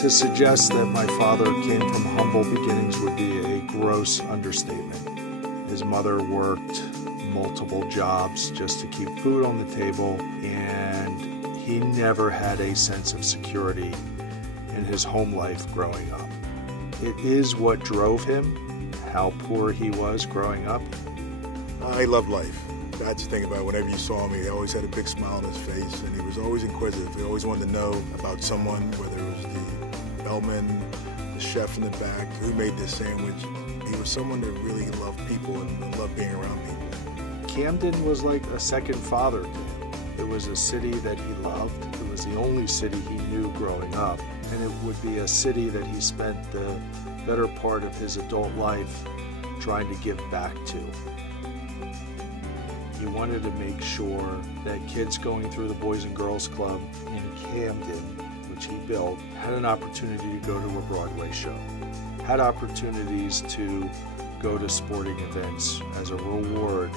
To suggest that my father came from humble beginnings would be a gross understatement. His mother worked multiple jobs just to keep food on the table, and he never had a sense of security in his home life growing up. It is what drove him, how poor he was growing up. He loved life. That's the thing about it. Whenever you saw him, he always had a big smile on his face, and he was always inquisitive. He always wanted to know about someone, whether it was the bellman, the chef in the back, who made this sandwich. He was someone that really loved people and loved being around people. Camden was like a second father to him. It was a city that he loved. It was the only city he knew growing up, and it would be a city that he spent the better part of his adult life trying to give back to. He wanted to make sure that kids going through the Boys and Girls Club in Camden, which he built, had an opportunity to go to a Broadway show, had opportunities to go to sporting events as a reward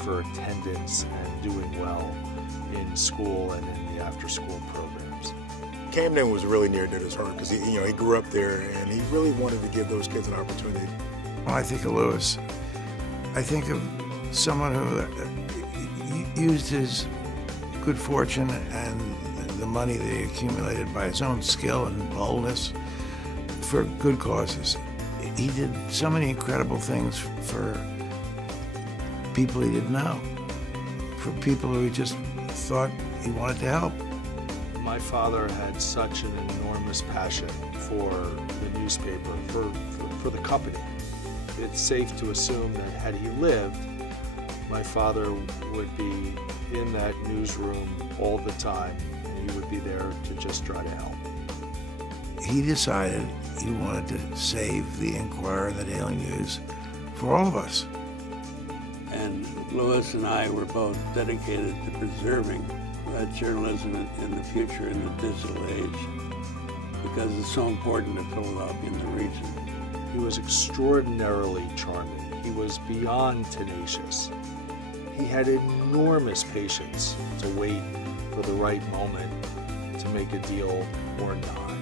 for attendance and doing well in school and in the after-school programs. Camden was really near to his heart because he grew up there, and he really wanted to give those kids an opportunity. When I think of Lewis, I think of someone who used his good fortune and the money that he accumulated by his own skill and boldness for good causes. He did so many incredible things for people he didn't know, for people who he just thought he wanted to help. My father had such an enormous passion for the newspaper, for the company. It's safe to assume that had he lived, my father would be in that newsroom all the time, and he would be there to just try to help. He decided he wanted to save the Inquirer and the Daily News for all of us. And Lewis and I were both dedicated to preserving journalism in the future, in the digital age, because it's so important to Philadelphia and the region. He was extraordinarily charming. He was beyond tenacious. He had enormous patience to wait for the right moment to make a deal or not.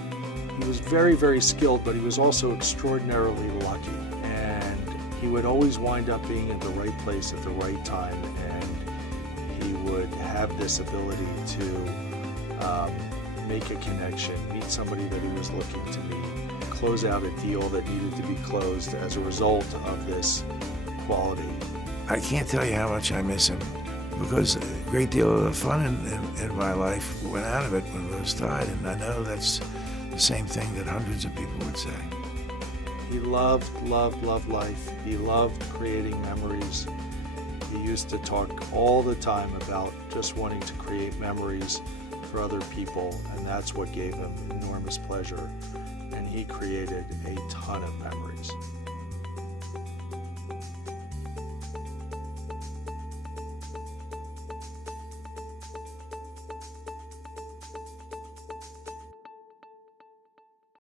He was very, very skilled, but he was also extraordinarily lucky. And he would always wind up being in the right place at the right time, and he would have this ability to make a connection, meet somebody that he was looking to meet, close out a deal that needed to be closed as a result of this quality. I can't tell you how much I miss him, because a great deal of the fun in my life went out of it when Lewis died, and I know that's the same thing that hundreds of people would say. He loved life. He loved creating memories. He used to talk all the time about just wanting to create memories for other people, and that's what gave him enormous pleasure. And he created a ton of memories.